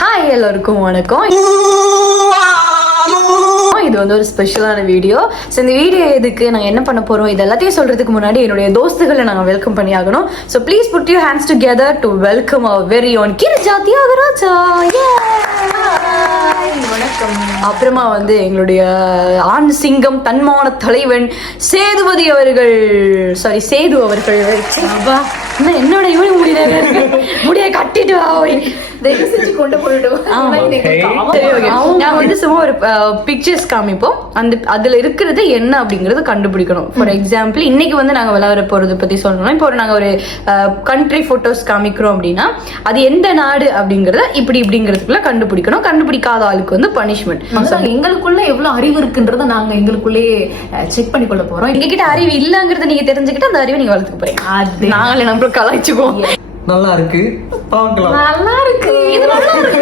Hi எல்லாருக்கும் வணக்கம். இது வந்து ஒரு ஸ்பெஷலான வீடியோ. ஸோ இந்த வீடியோ எதுக்கு நாங்கள் என்ன பண்ண போகிறோம் இது எல்லாத்தையும் சொல்கிறதுக்கு முன்னாடி என்னுடைய தோஸ்துகளை நாங்கள் வெல்கம் பண்ணி ஆகணும். So please put you hands together to welcome our very own Girija Thiyagaraja. வணக்கம். அப்புறமா வந்து எங்களுடைய ஆண் சிங்கம் தன்மான தலைவன் சேதுபதி அவர்கள், சாரி சேது அவர்கள். என்னோட இவனுக்கு முடிய கட்டிட்டு கொண்டு போயிடுவோம். நான் வந்து சும்மா ஒரு பிக்சர்ஸ் காமிப்போம், அந்த அதுல இருக்கிறது என்ன அப்படிங்கறது கண்டுபிடிக்கணும். ஃபார் எக்ஸாம்பிள் இன்னைக்கு வந்து நாங்க விளையாட போறது பத்தி சொல்லணும். இப்போ நாங்க ஒரு கண்ட்ரி போட்டோஸ் காமிக்கிறோம் அப்படின்னா அது எந்த நாடு அப்படிங்கறத இப்படிங்கிறதுக்குள்ள கண்டுபிடிக்கணும். கண்டுபிடிக்காத ஆளுக்கு வந்து பனிஷ்மெண்ட். எங்களுக்குள்ள எவ்வளவு அறிவு இருக்குன்றத நாங்க எங்களுக்குள்ளேயே செக் பண்ணி கொள்ள போறோம். எங்ககிட்ட அறிவு இல்லங்கிறத நீங்க தெரிஞ்சுக்கிட்டு அந்த அறிவை நீங்க வளர்த்துக்க போறீங்க. நாங்களே நம்மளும் கலாய்ச்சுக்குவோம். நல்லா இருக்கு, பார்க்கலாம். நல்லா இருக்கு, இது நல்லா இருக்கு.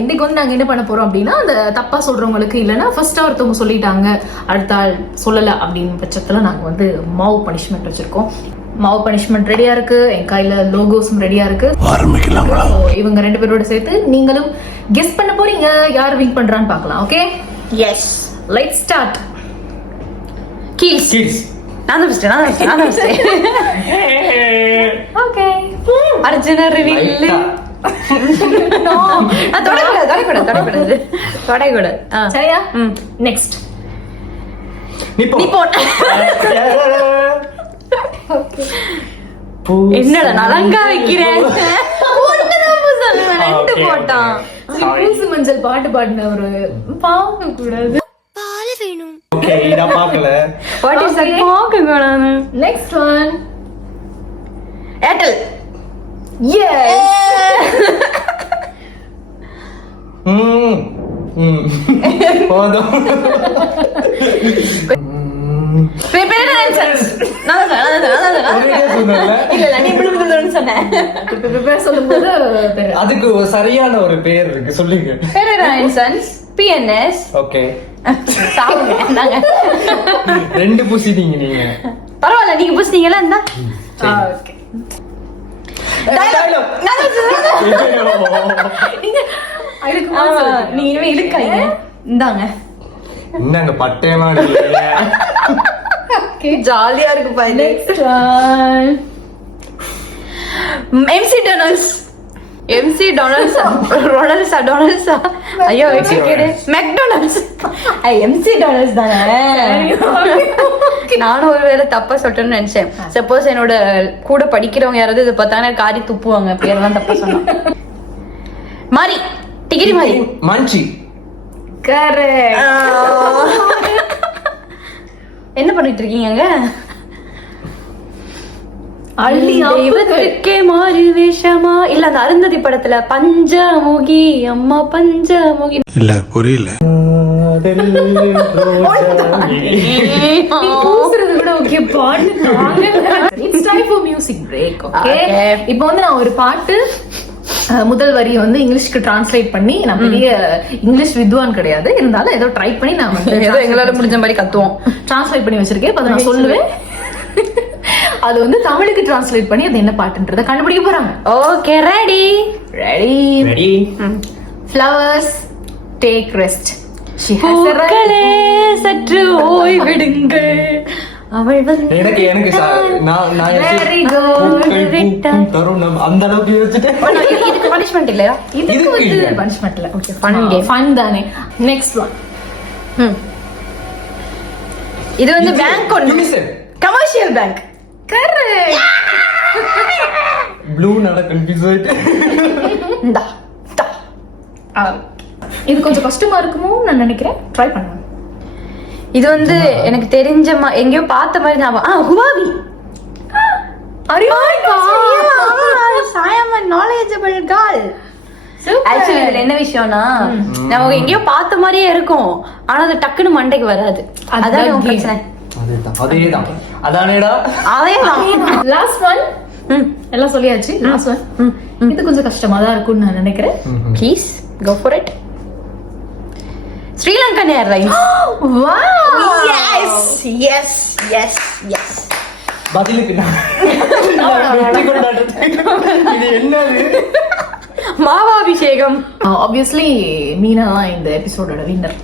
இன்னைக்கு வந்து நாங்க என்ன பண்ண போறோம் அப்படின்னா, அந்த தப்பா சொல்றவங்களுக்கு இல்லைன்னா ஃபர்ஸ்ட் ஒருத்தவங்க சொல்லிட்டாங்க அடுத்த ஆள் சொல்லல அப்படின்னு பட்சத்துல நாங்க வந்து மாவு பனிஷ்மெண்ட் வச்சிருக்கோம். மாவு பனிஷ்மெண்ட் ரெடியா இருக்கு, என் கையில லோகோஸும் ரெடியா இருக்கு. ஆரம்பிக்கலாமா? இவங்க ரெண்டு பேரோட சேர்த்து நீங்களும் கெஸ் பண்ண போறீங்க யார் வின் பண்றான்னு பார்க்கலாம். Okay, yes, let's start. Keys. நான் ஓகே, அர்ஜுனா ரிவீல். சரியா? Next Nippon. என்னடா நலங்கா வைக்கிறேன். போட்டான் பூசு மஞ்சள் பாட்டு பாடின ஒரு பாக்க கூடாது. Next one Airtel. அதுக்கு சரியான ஒரு பேர் இருக்கு, சொல்லுங்க. PNS. ஓகே, ரெண்டு பூசிட்டீங்க நீங்க. பரவாயில்ல, நீங்க பூசிட்டீங்களா? இருந்தா நீங்க இனிமே இழுக்காங்க. இந்தாங்க இந்தாங்க பட்டயமா ஜாலியா இருக்கு. Next MC டொனால்ட்ஸா. ஐயோ மெக்டொனால்ட்ஸ். MC டொனால்ட்ஸ் தானே. நானும் ஒருவேளை தப்பா சொல்லிட்டேன்னு நினைச்சேன். சப்போஸ் என்னோட கூட படிக்கிறவங்க யாராவது இதை பார்த்தாங்கன்னா காரி துப்புவாங்க, பேரெல்லாம் தப்பா சொன்னா. மாறி டிகிரி மாறி மஞ்சி. கரெக்ட். என்ன பண்ணிட்டு இருக்கீங்க? தெய்வத்துக்கே மாறு வேஷமா இல்ல அந்த அருந்ததி படத்துல பஞ்சமுகி அம்மா பஞ்சமுகி இல்ல புரியல. இப்போ வந்து நான் ஒரு பாட்டு முதல் வரியை வந்து இங்கிலீஷ்க்கு டிரான்ஸ்லேட் பண்ணி, நான் பெரிய இங்கிலீஷ் வித்வான் கிடையாது, இருந்தாலும் ஏதோ ட்ரை பண்ணி நான் வந்து ஏதோ எங்களால முடிஞ்ச மாதிரி கத்துவோம். டிரான்ஸ்லேட் பண்ணி வச்சிருக்கேன். அதை நான் சொல்லுவேன். அது வந்து தமிழுக்கு டிரான்ஸ்லேட் பண்ணி அது என்ன பாட்டுன்றத கண்டுபிடிக்க போறாங்க. Okay, ready. Flowers take rest. பூக்களே சற்று ஓய்வெடுங்கள். அவள் வந்து எனக்கு தருணம் அந்த அளவுக்கு யோசிச்சுட்டேன். இதுக்கு பனிஷ்மெண்ட் இல்லையா? இதுக்கு வந்து பனிஷ்மெண்ட் இல்ல. ஓகே, ஃபன் தானே. Next one. இது வந்து பேங்க் ஒன்னு, கமர்ஷியல் பேங்க். கரெக்ட். ப்ளூ நட கன்ஃபியூஸ் ஆயிட்டு. இது கொஞ்சம் கஷ்டமா இருக்குமோ நான் நினைக்கிறேன். ட்ரை பண்ணுங்க. இது வந்து எனக்கு தெரிஞ்ச எங்கேயோ பார்த்த மாதிரி ஞாபகம். ஹுவாவி. knowledgeable girl. ஆக்சுவலி இதுல என்ன விஷயம்னா, நம்ம எங்கேயோ பார்த்த மாதிரியே இருக்கும், ஆனா அது டக்குன்னு மண்டைக்கு வராது. அதான் பிரச்சனை. அதேதான். Last one. எல்லாம் சொல்லியாச்சு. Last one. இது கொஞ்சம் கஷ்டமா தான் இருக்கும்னு நான் நினைக்கிறேன். Please go for it. Sri Lankan Airlines. Wow. Yes. பதிலுக்கு வெற்றி கொண்டாடுறது. இது என்னது? மாவாபிஷேகம். ஆப்வியஸ்லி மீனா தான் இந்த எபிசோடோட வின்னர்.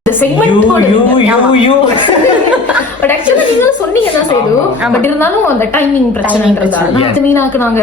இந்த செக்மெண்ட் பட் ஆக்சுவலி நீங்க சொன்னீங்க தான் செய்து, பட் இருந்தாலும் அந்த டைமிங் பிரச்சனைன்றதால மீனாக்கு நாங்க